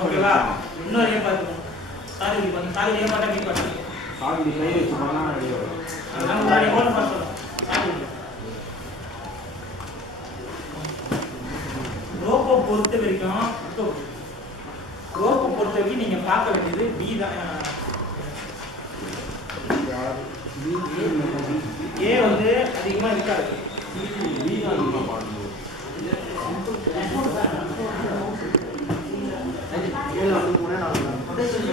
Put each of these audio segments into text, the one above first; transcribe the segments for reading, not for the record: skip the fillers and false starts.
ஓகேவா இன்னொரு ஏ பார்த்து சாரி பண்ணு சாரி ஏ பாட்டா பி பாட்டா சாரி கை வச்சு பண்ணா நான் முன்னாடி ஓன் பண்ணோம் சாரி ரோப்போ பொறுத்த வரைக்கும் ரோப்போ பொறுத்த வரைக்கும் நீங்க பார்க்க வேண்டியது பி தான் ஏ வந்து அதிகமா இருக்காது பி தான் அதிகமா பாக்கணும்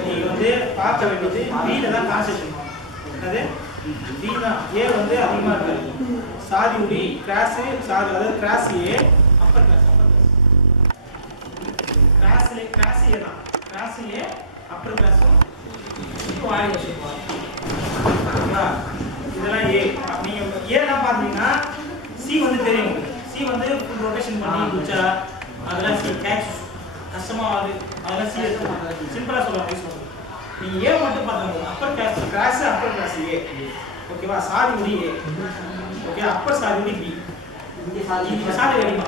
நீங்க வந்து பார்க்க வேண்டியது பி தான் கான்சென்ட்ரேட் பண்ணணும் என்னது பி தான் ஏ வந்து அதிகமா இருக்காது சாதி உடி கிராஸ் சாதி அதாவது கிராஸ் ஏ அப்பர் கிளாஸ் கிராஸ் ஏ தான் கிராஸ் ஏ அப்பர் கிளாஸ் இப்போ வாய் வச்சுக்கலாம் இதெல்லாம் ஏ நீங்க ஏலாம் பாத்தீங்கன்னா சி வந்து தெரியும் சி வந்து ஃபுல் ரொட்டேஷன் பண்ணி குச்சா அதெல்லாம் சி கேட்ச் கஷ்டமா ஆகுது அதெல்லாம் சி சிம்பிளா சொல்லுவாங்க யூஸ் பண்ணுங்க நீங்க ஏ மட்டும் பாருங்க அப்பர் கிளாஸ் அப்பர் கிளாஸ் ஏ ஓகேவா சாதி உடி ஏ ஓகே அப்பர் சாதி உடி பி இங்க சாதி வேணுமா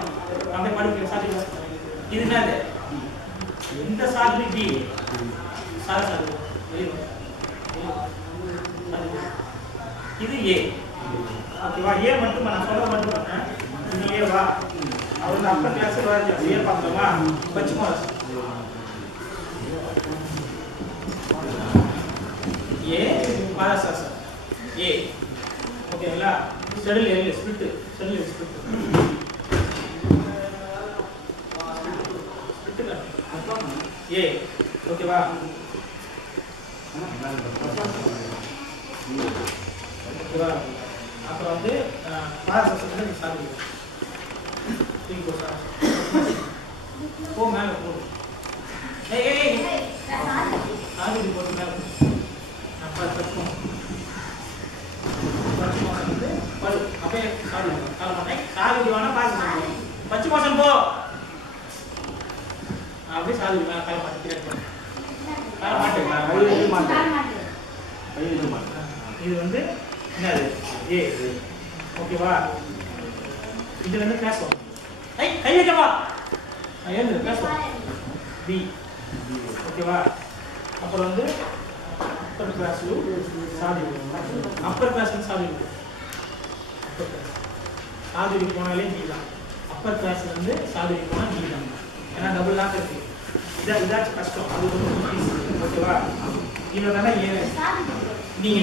நம்ம படிக்கிற சாதி இது என்னது இந்த சாதி பி சாதி இது ஏ ஓகேவா ஏ மட்டும் நான் சொல்றது மட்டும் பண்ணேன் இது ஏ வா அவன் அப்பர் கிளாஸ் வராது ஏ பார்த்தோமா பச்சமா ஏ பாராசாஸ் ஏ ஓகேங்களா செடில் ஏ ஸ்பிளிட் செடில் ஸ்பிளிட் ஏ ஓகேவா ஓகேவா அப்புறம் வந்து பாராசாஸ் சாதி போ மேல போ ஏய் சாதி போட்டு மேல நான் பார்த்துறேன் பச்சை மாசம் வந்து படு அப்படியே சாதி கால் பண்ணேன் சாதி வானா பாஸ் பண்ணு பச்சை மாசம் போ அப்படியே சாதி கால் பண்ணி கிரியேட் பண்ணு கால் மாட்டேன் இது வந்து என்னது ஏ ஓகேவா இதுல இருந்து கிளாஸ் வரும் கை வைக்கவா ஏன் கிளாஸ் வரும் பி ஓகேவா அப்புறம் வந்து அப்பர் கிளாஸ் சாதி அப்பர் கிளாஸ் சாதி சாதி போனாலே பி தான் அப்பர் கிளாஸ்ல இருந்து சாதி போனா பி தான் ஏன்னா டபுள் லாக் இருக்கு இதாச்சும் கஷ்டம் அது கொஞ்சம் ஓகேவா இவ்வளவு தானே ஏ நீங்க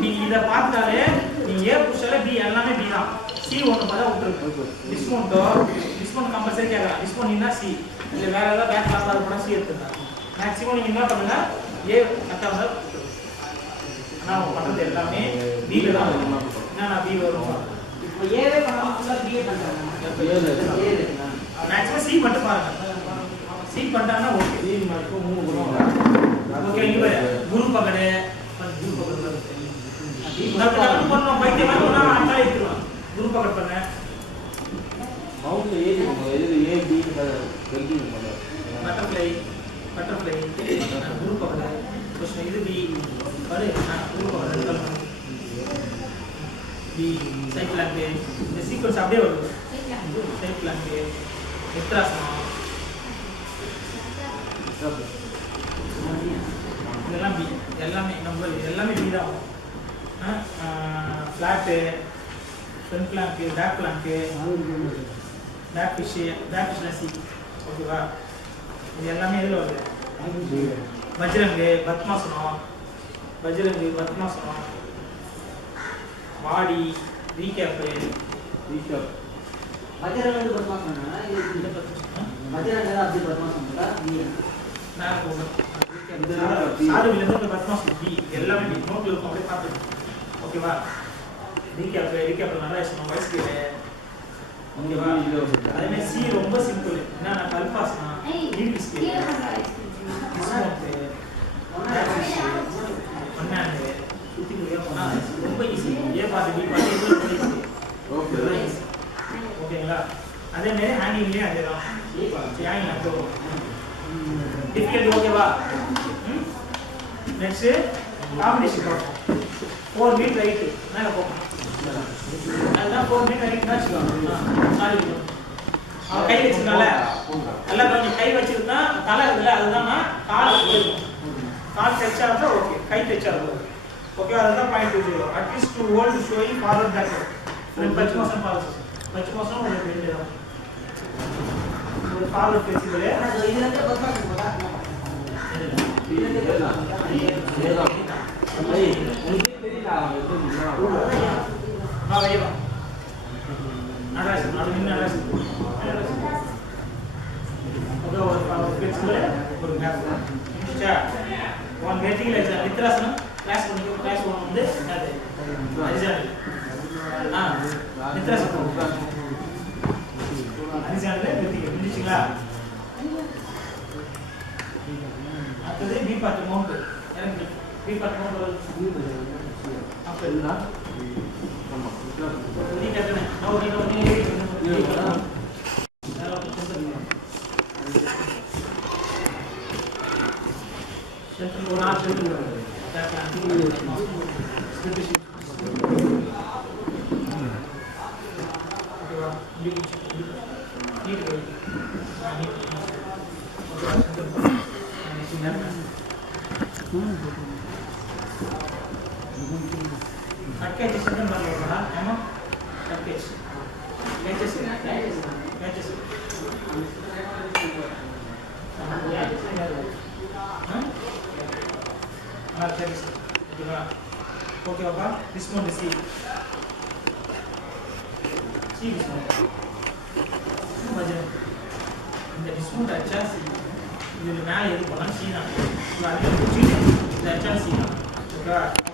நீங்க இத பார்த்தாலே நீங்க ஏ புஷல பி எல்லாமே பி தான் சி ஒன்னு பதா விட்டுருக்கு டிஸ்கவுண்ட் கம்பல்சரி கேட்கலாம் டிஸ்கவுண்ட் என்ன சி இல்ல வேற ஏதாவது பேக் கிளாஸ் ஆக போனா சி எடுத்துங்க மேக்ஸிமம் நீங்க என்ன பண்ணுங்க ஏ கரெக்டா வந்தா நான் பண்றது எல்லாமே பி ல தான் என்ன பி வரும் இப்போ ஏவே பண்ணாம ஃபுல்லா பி பண்றாங்க ஏ மேக்ஸிமம் சி மட்டும் பாருங்க சி பண்ணானா ஓகே சி மட்டும் 3 வரும் ஓகே இங்க குரு பகடே குரு பகடே நான் பண்ணோம் பைத்தியம் மாதிரி நான் அட்டா ஏத்துறேன் குரு பகட் பண்ண மவுண்ட் ஏ எது ஏ பி வெல்டிங் பண்ண பட்டர்ஃப்ளை குரு பகட क्वेश्चन இது பி பாரு குரு பகட பி சைக்கிள் லாங்கு இந்த சீக்வென்ஸ் அப்படியே வருது சைக்கிள் லாங்கு மித்ராசனம் இதெல்லாம் பி எல்லாமே நம்ம எல்லாமே பி தான் flat front பிளாங்க்கு back பிளாங்க்கு back ஃபிஷ்ல C ஓகேவா இது எல்லாமே இதில் வருது வஜ்ரங்கு பத்மாசனம் பாடி ரீகேப்பு வஜ்ரங்கு பத்மாசனம் இது வஜ்ரங்கு அப்படி பத்மாசனம் நான் போறேன் சாதுவில இருந்து பத்மாசனம் பி எல்லாமே பி நோட்ல இருக்கும் அப்படியே பார்த்துக்கோங்க ஓகேவா ரீகேப் நல்லா இருக்கணும் வாய்ஸ் கேளு ஓகேவா அதே சி ரொம்ப சிம்பிள் என்ன கல்பாசனா ஈவி ஸ்கேல் ஸ்மோக் பண்ணாங்க சுத்திக்குள்ள போனா ரொம்ப ஈஸி ஏ பாத்து பி பாத்து ஓகே ஓகேங்களா அதே மாதிரி ஹேங்கிங்லயே அதேதான் ஹேங்கிங் அப்போ டிஃபிகல்ட் ஓகேவா நெக்ஸ்ட் காம்பினேஷன் பார்ப்போம் 4 மீட் ரைட் மேல போகும் அதுதான் 4 மீட்டர் கரெக்டா வச்சுக்கோங்க. சாரி அவன் கை வச்சிருந்தால எல்லாம் கொஞ்சம் கை வச்சிருந்தா தலை இருக்குல்ல அதுதான் கால் போயிருக்கும். கால் டச் ஆகுதா ஓகே, கை டச் ஆகுது ஓகே. அதுதான் point 20. At least to hold showing forward backward. Front push motion policy push motion ஒரு ரெண்டு தான் ஒரு ஃபார்வர்ட் பேசிக்கலே இதுல பத்தா போடா இதுல ஐ உங்களுக்கு தெரியல நான் வையவா நடராஜன் நான் நடராஜன் ஓகே ஒரு ஃபார்வர்ட் பேசிக்கலே ஒரு கேப் சா ஒன் வெர்டிகல் எக்ஸாம் வித்ராசனம் கிளாஸ் 1 வந்து அது ஹரிசாண்டல் வித்ராசனம் ஹரிசாண்டல் வெர்டிகல் முடிச்சிங்களா? அடுத்து பி பார்ட் மவுண்ட் எனக்கு பி பார்ட் மவுண்ட் அப்ப இல்ல ஆமா நீ கேட்டனே நோ சென்ட்ரல் ஒரு ஆட் central okay papa this one is C this one இந்த டிஸ்மவுண்ட் அச்சா C இதுல மேல எது போனா C தான் இது அதுல C இந்த அச்சா C தான் ஓகே